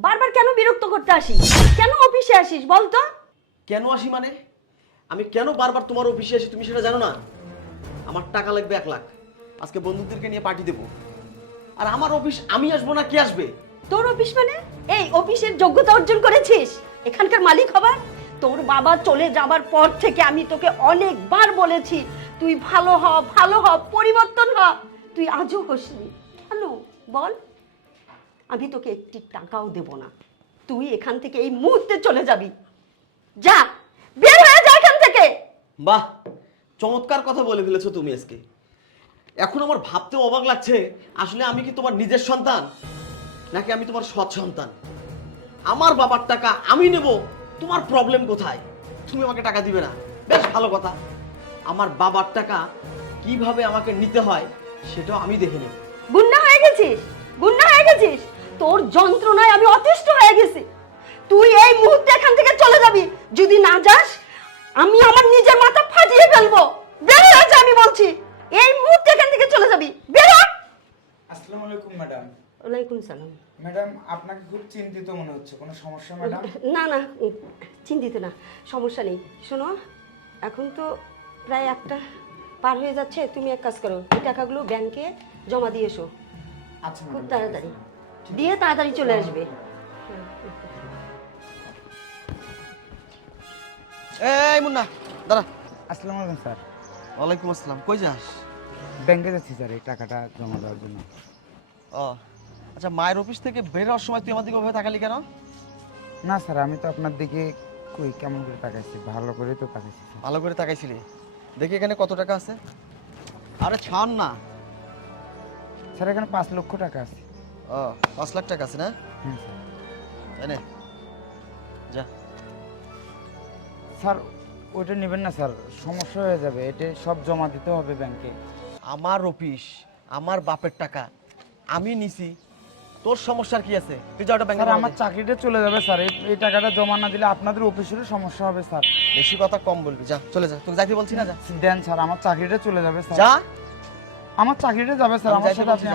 বারবার কেন বিরক্ত করতে আসিস? কেন অফিসে আসিস বল তো? কেন আসি মানে? আমি কেন বারবার তোমার অফিসে আসি তুমি সেটা জানো না? আমার টাকা লাগবে এক লাখ। আজকে বন্ধুদেরকে নিয়ে পার্টি দেবো। আর আমার অফিস আমি আসব না কে আসবে? তোর অফিস মানে? এই অফিসের যোগ্যতা অর্জন করেছিস? এখানকার মালিক হবার? তোর বাবা চলে যাবার পর থেকে আমি তোকে অনেকবার বলেছি তুই ভালো হ ভালো হ পরিবর্তন হ। তুই আজও হসনি। কেন? বল। আমি তোকে একটি টাকাও দেব না। তুই এখান থেকে এই মুহূর্তে চলে যাবি। যা বের হয়ে যা এখান থেকে। বাহ চমৎকার কথা বলে ফেলেছো তুমি আজকে। এখন আমার ভাবতেও অবাক লাগছে আসলে আমি কি তোমার নিজের সন্তান? নাকি আমি তোমার সৎ সন্তান? আমার বাবার টাকা আমি নেব তোমার প্রবলেম কোথায়? তুমি আমাকে টাকা দিবে না। বেশ ভালো কথা। আমার বাবার টাকা কীভাবে আমাকে নিতে হয় সেটাও আমি দেখে নেব। গুন্ডা হয়ে গেছিস গুন্ডা হয়ে গেছিস। তোর যন্ত্রণায় আমি অতিষ্ঠ হয়ে গেছি। তুই এই মুহূর্তে এখান থেকে চলে যাবি। যদি না যাস আমি আমার নিজের মাথা ফাটিয়ে ফেলব। বের যা আমি বলছি। এই মুহূর্তে এখান থেকে চলে যাবি। বের। আসসালামু আলাইকুম ম্যাডাম। ওয়ালাইকুম সালাম। ম্যাডাম আপনাকে খুব চিন্তিত মনে হচ্ছে। কোনো সমস্যা ম্যাডাম? না না চিন্তিত না। সমস্যা নেই। শোনো এখন তো প্রায় একটা পার হয়ে যাচ্ছে। তুমি এক কাজ করো এই টাকাগুলো ব্যাংকে জমা দিয়ে এসো। আচ্ছা খুব তাড়াতাড়ি। দিয়ে তাড়াতাড়ি চলে আসবে। এই মুন্না দাঁড়া। আসসালামু আলাইকুম স্যার। ওয়ালাইকুম আসসালাম কই যাস? ব্যাংকে যাচ্ছি স্যার এই টাকাটা জমা দেওয়ার জন্য। ও আচ্ছা মায়ের অফিস থেকে বের হওয়ার সময় তুই আমার দিকে ওভাবে তাকালি কেন? না স্যার আমি তো আপনার দিকে কই কেমন করে তাকাইছি? ভালো করে তো তাকাইছি ভালো করে তাকাইছিলি? দেখি এখানে কত টাকা আছে। আরে ছাড় না। স্যার এখানে পাঁচ লক্ষ টাকা আছে। ও পাঁচ লাখ টাকা আছে না? হ্যাঁ এনে যা। স্যার ওইটা নেবেন না স্যার। সমস্যা হয়ে যাবে এটা সব জমা দিতে হবে ব্যাংকে। আমার অফিস আমার বাপের টাকা আমি নিছি। তোর সমস্যার কি আছে? তুই ব্যাংকে স্যার আমার চাকরিটা চলে যাবে স্যার। এই টাকাটা জমা না দিলে আপনাদের অফিসেরও সমস্যা হবে স্যার। বেশি কথা কম বলবি যা চলে যা। তোকে যাইতে বলছি না যা। দেন স্যার আমার চাকরিটা চলে যাবে স্যার। যা। আমার চাকরিটা যাবে স্যার। আমার সাথে আপনি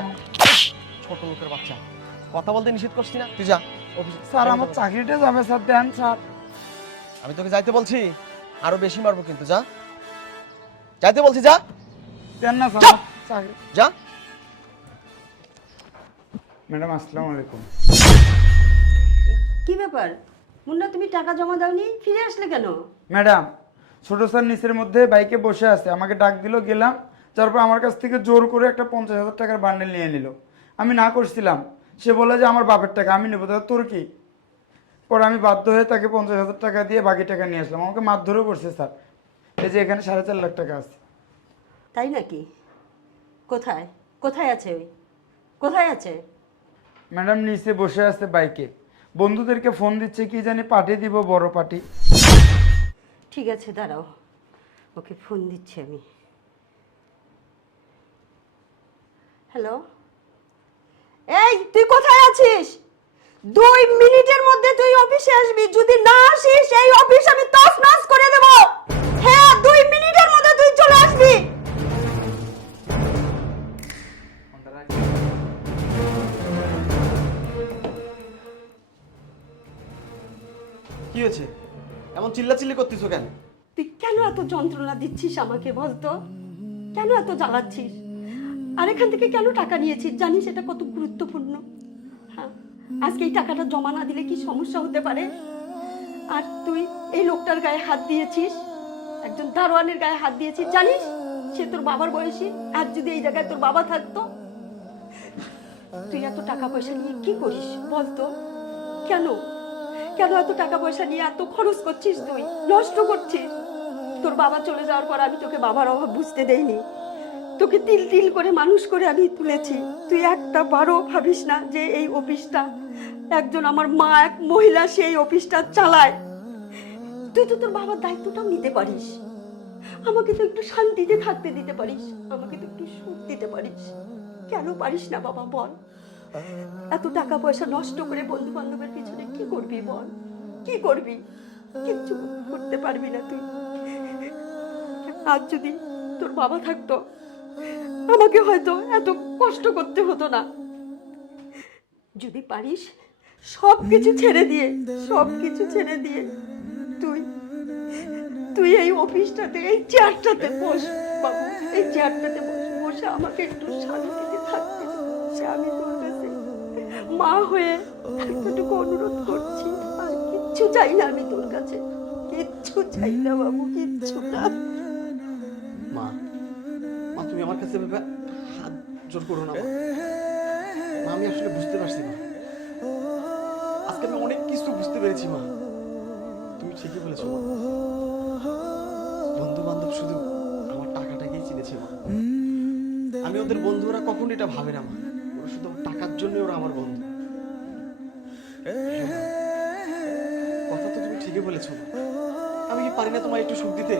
ছোট লোকের বাচ্চা। কথা বলতে নিষেধ করছি না। তুই যা। স্যার আমার চাকরিটা যাবে স্যার। দেন স্যার। আমি তোকে যাইতে বলছি। আরও বেশি মারবো কিন্তু যা। যাইতে বলছি যা। দেন না স্যার। যা। চাকরি যা। ম্যাডাম আসসালামু আলাইকুম। কি ব্যাপার? মুন্না তুমি টাকা জমা দাওনি? ফিরে আসলে কেন? ম্যাডাম ছোট স্যার নিচের মধ্যে বাইকে বসে আছে। আমাকে ডাক দিল গেলাম। তারপর আমার কাছ থেকে জোর করে একটা পঞ্চাশ হাজার টাকার বান্ডেল নিয়ে নিল। আমি না করছিলাম। সে বলে যে আমার বাপের টাকা আমি নেব। দাদা তোর কি? পরে আমি বাধ্য হয়ে তাকে পঞ্চাশ হাজার টাকা দিয়ে বাকি টাকা নিয়ে আসলাম। আমাকে মারধরও করছে স্যার। এই যে এখানে সাড়ে চার লাখ টাকা আছে। তাই নাকি? কোথায়? কোথায় আছে ওই? কোথায় আছে? ম্যাডাম নিচে বসে আছে বাইকে। বন্ধুদেরকে ফোন দিচ্ছে কি জানি পাঠিয়ে দিব বড় পার্টি। ঠিক আছে দাঁড়াও। ওকে ফোন দিচ্ছি আমি। হ্যালো? এই তুই কোথায় আছিস? দুই মিনিটের মধ্যে তুই অফিসে আসবি। যদি না আসিস এই অফিস আমি তছনছ করে দেব। হ্যাঁ দুই মিনিটের মধ্যে তুই চলে আসবি। কি হয়েছে? এমন চিল্লাচিল্লি করতেছো কেন? তুই কেন এত যন্ত্রণা দিচ্ছিস আমাকে বলতো? কেন এত জ্বালাচ্ছিস? আর এখান থেকে কেন টাকা নিয়েছিস জানিস এটা কত গুরুত্বপূর্ণ। হ্যাঁ আজকে এই টাকাটা জমা না দিলে কি সমস্যা হতে পারে? আর তুই এই লোকটার গায়ে হাত দিয়েছিস? একজন দারোয়ানের গায়ে হাত দিয়েছিস, জানিস? সে তোর বাবার বয়সী। আর যদি এই জায়গায় তোর বাবা থাকতো, তুই এত টাকা পয়সা নিয়ে কি করিস? বলতো, কেন? কেন এত টাকা পয়সা নিয়ে এত খরচ করছিস তুই? নষ্ট করছিস? তোর বাবা চলে যাওয়ার পর আমি তোকে বাবার অভাব বুঝতে দেইনি। তোকে তিল তিল করে মানুষ করে আমি তুলেছি। তুই একটা বারো ভাবিস না যে এই অফিসটা একজন আমার মা, এক মহিলা সেই অফিসটা চালায়। তুই তো তোর বাবার দায়িত্বটাও নিতে পারিস। আমাকে তো একটু শান্তিতে থাকতে দিতে পারিস। আমাকে তো একটু সুখ দিতে পারিস। কেন পারিস না বাবা, বল। এত টাকা পয়সা নষ্ট করে বন্ধু বান্ধবের পিছনে কি করবি, বল? কি করবি? কিচ্ছু করতে পারবি না তুই। আজ যদি তোর বাবা থাকতো আমাকে হয়তো এত কষ্ট করতে হতো না। যদি পারিস সব কিছু ছেড়ে দিয়ে সব কিছু ছেড়ে দিয়ে তুই তুই এই অফিসটাতে, এই চেয়ারটাতে বস, বাবু, এই চেয়ারটাতে বস, বসে আমাকে একটু শান্তিতে থাকতে। সে আমি তোর কাছে মা হয়ে এতটুকু অনুরোধ করছি। আর কিচ্ছু চাই না আমি তোর কাছে। কিচ্ছু চাই না বাবু, কিচ্ছু না। আমার কাছে হাত জোর করো না আমি আসলে বুঝতে পারছি না। আজকে আমি অনেক কিছু বুঝতে পেরেছি, মা। তুমি ঠিকই বলেছ বন্ধু বান্ধব শুধু আমার টাকাটাকেই চিনেছে, মা। আমি ওদের বন্ধুরা কখন এটা ভাবে না, মা। ওরা শুধু টাকার জন্য ওরা আমার বন্ধু। হ্যাঁ। কথা তো তুমি ঠিকই বলেছ আমি কি পারি না তোমায় একটু সুখ দিতে?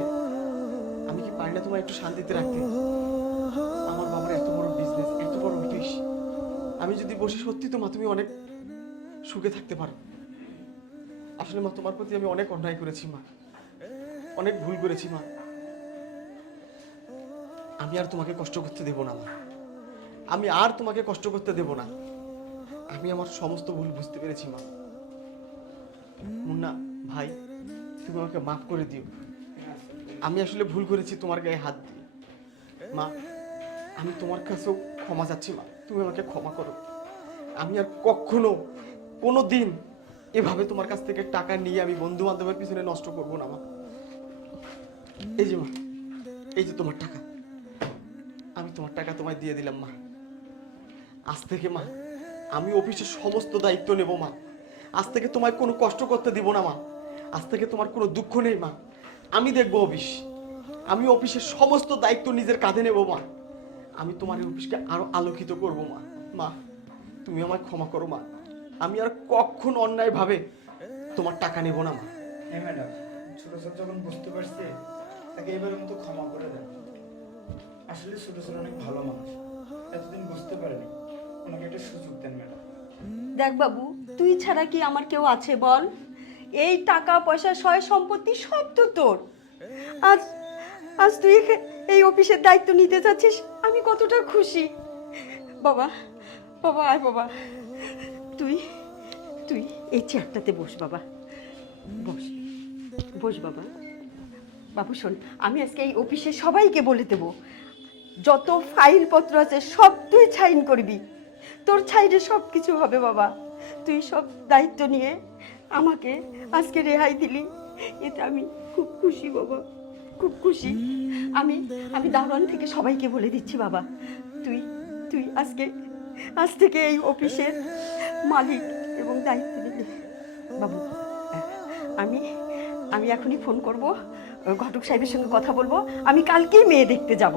আমি কি পারি না তোমায় একটু শান্তিতে রাখতে? যদি বসে সত্যি তো মা তুমি অনেক সুখে থাকতে পারো। আসলে মা, তোমার প্রতি আমি অনেক অন্যায় করেছি মা। অনেক ভুল করেছি মা। আমি আর তোমাকে কষ্ট করতে দেব না মা। আমি আর তোমাকে কষ্ট করতে দেব না। আমি আমার সমস্ত ভুল বুঝতে পেরেছি মা। মুন্না, ভাই, তুমি আমাকে মাফ করে দিও। আমি আসলে ভুল করেছি, তোমার গায়ে হাত দিয়ে। মা, আমি তোমার কাছেও ক্ষমা চাচ্ছি মা। তুমি আমাকে ক্ষমা করো। আমি আর কখনো কোনো দিন এভাবে তোমার কাছ থেকে টাকা নিয়ে আমি বন্ধু বান্ধবের পিছনে নষ্ট করব না, মা। এই যে, মা, এই যে তোমার টাকা। আমি তোমার টাকা তোমায় দিয়ে দিলাম, মা। আজ থেকে, মা, আমি অফিসের সমস্ত দায়িত্ব নেব, মা। আজ থেকে তোমায় কোনো কষ্ট করতে দিব না, মা। আজ থেকে তোমার কোনো দুঃখ নেই, মা। আমি দেখব অফিস। আমি অফিসের সমস্ত দায়িত্ব নিজের কাঁধে নেব, মা। আমি তোমার অফিসকে আরও আলোকিত করব, মা। মা তুমি আমায় ক্ষমা করো মা। আমি আর কখন অন্যায় ভাবে তোমার টাকা নেব না মা। হ্যাঁ ম্যাডাম ছোট স্যার যখন বুঝতে পারছে তাকে এবারের মতো ক্ষমা করে দেন। আসলে ছোট স্যার অনেক ভালো মানুষ। এতদিন বুঝতে পারেনি। ওনাকে একটা সুযোগ দেন ম্যাডাম। দেখ বাবু তুই ছাড়া কি আমার কেউ আছে বল? এই টাকা পয়সা সয় সম্পত্তি সব তো তোর। আজ আজ তুই এই অফিসের দায়িত্ব নিতে চাচ্ছিস আমি কতটা খুশি। বাবা বাবা, আয় বাবা। তুই তুই এই চেয়ারটাতে বস বাবা। বস বস বাবা। বাবু, শোন, আমি আজকে এই অফিসে সবাইকে বলে দেবো, যত ফাইলপত্র আছে সব তুই সাইন করবি। তোর সাইডে সব কিছু হবে বাবা। তুই সব দায়িত্ব নিয়ে আমাকে আজকে রেহাই দিলি। এতে আমি খুব খুশি বাবা, খুব খুশি। আমি আমি দারোয়ান থেকে সবাইকে বলে দিচ্ছি বাবা। তুই তুই আজকে আজ থেকে এই অফিসের মালিক এবং দায়িত্ব নিবি বাবু। আমি আমি এখনই ফোন করব, ঘটক সাহেবের সঙ্গে কথা বলব। আমি কালকেই মেয়ে দেখতে যাব।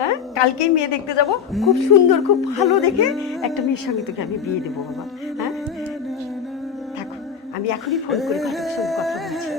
হ্যাঁ? কালকেই মেয়ে দেখতে যাব। খুব সুন্দর, খুব ভালো দেখে একটা মেয়ের সঙ্গে তোকে আমি বিয়ে দেবো বাবা। হ্যাঁ? থাকো, আমি এখনই ফোন করে ঘটকের সঙ্গে কথা বলছি।